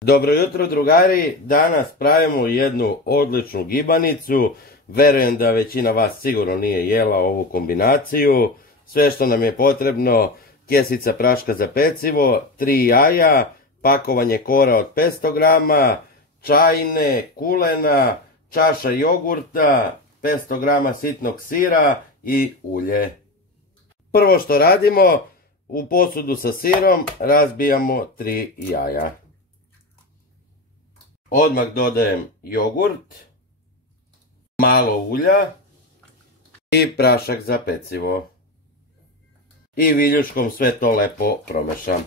Dobro jutro drugari, danas pravimo jednu odličnu gibanicu. Verujem da većina vas sigurno nije jela ovu kombinaciju. Sve što nam je potrebno: kesica praška za pecivo, 3 jaja, pakovanje kora od 500 grama, čajne kulena, čaša jogurta, 500 grama sitnog sira i ulje. Prvo što radimo, u posudu sa sirom razbijamo 3 jaja. Odmah dodajem jogurt, malo ulja i prašak za pecivo. I viljuškom sve to lepo promešam.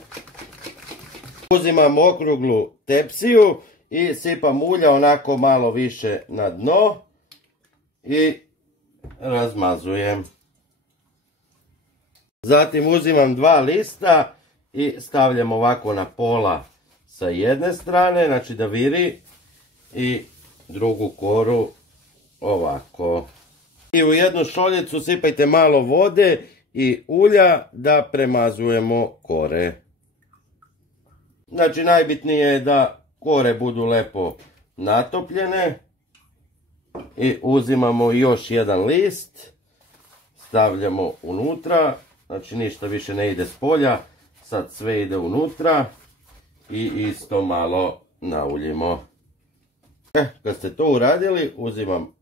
Uzimam okruglu tepsiju i sipam ulja onako malo više na dno i razmazujem. Zatim uzimam 2 lista i stavljam ovako na pola sa jedne strane, znači da viri, i drugu koru ovako. I u jednu šoljicu sipajte malo vode i ulja da premazujemo kore. Znači najbitnije je da kore budu lepo natopljene. I uzimamo još jedan list, stavljamo unutra, znači ništa više ne ide s polja, sad sve ide unutra i isto malo nauljimo. Kad ste to uradili, uzimam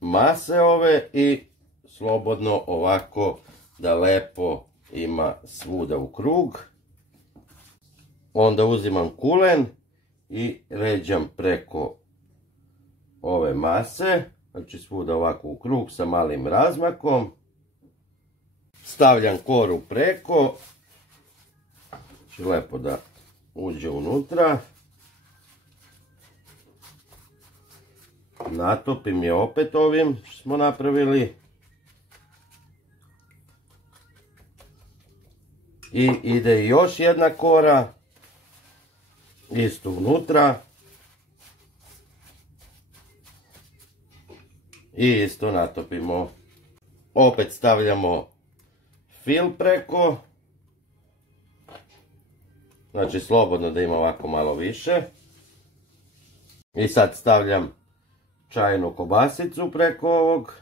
mase ove i slobodno ovako da lepo ima svuda u krug. Onda uzimam kulen i ređam preko ove mase, znači svuda ovako u krug sa malim razmakom. Stavljam koru preko, znači lepo da uđe unutra. Natopim je opet ovim što smo napravili. I ide još jedna kora, isto unutra. I isto natopimo. Opet stavljamo fil preko. Znači slobodno da ima ovako malo više. I sad stavljam čajnu kobasicu preko ovog.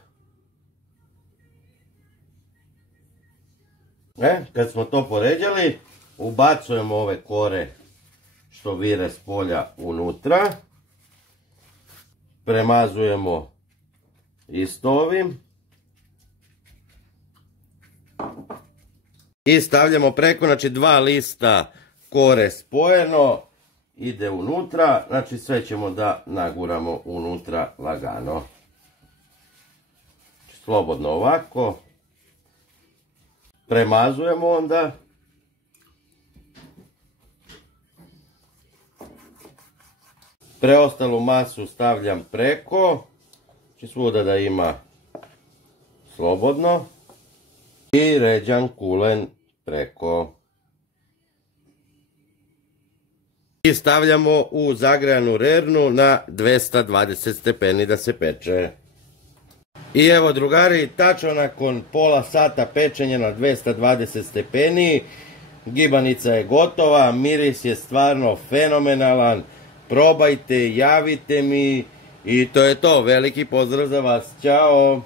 Kad smo to poređali, ubacujemo ove kore što vire s polja unutra. Premazujemo isto ovim. I stavljamo preko, znači 2 lista kore spojeno, ide unutra, znači sve ćemo da naguramo unutra lagano. Slobodno ovako. Premazujemo onda. Preostalu masu stavljam preko, znači svuda da ima slobodno. I ređam kulen preko. I stavljamo u zagrejanu rernu na 220 stepeni da se peče. I evo drugari, tačno nakon pola sata pečenja na 220 stepeni, gibanica je gotova, miris je stvarno fenomenalan. Probajte, javite mi i to je to. Veliki pozdrav za vas, ćao!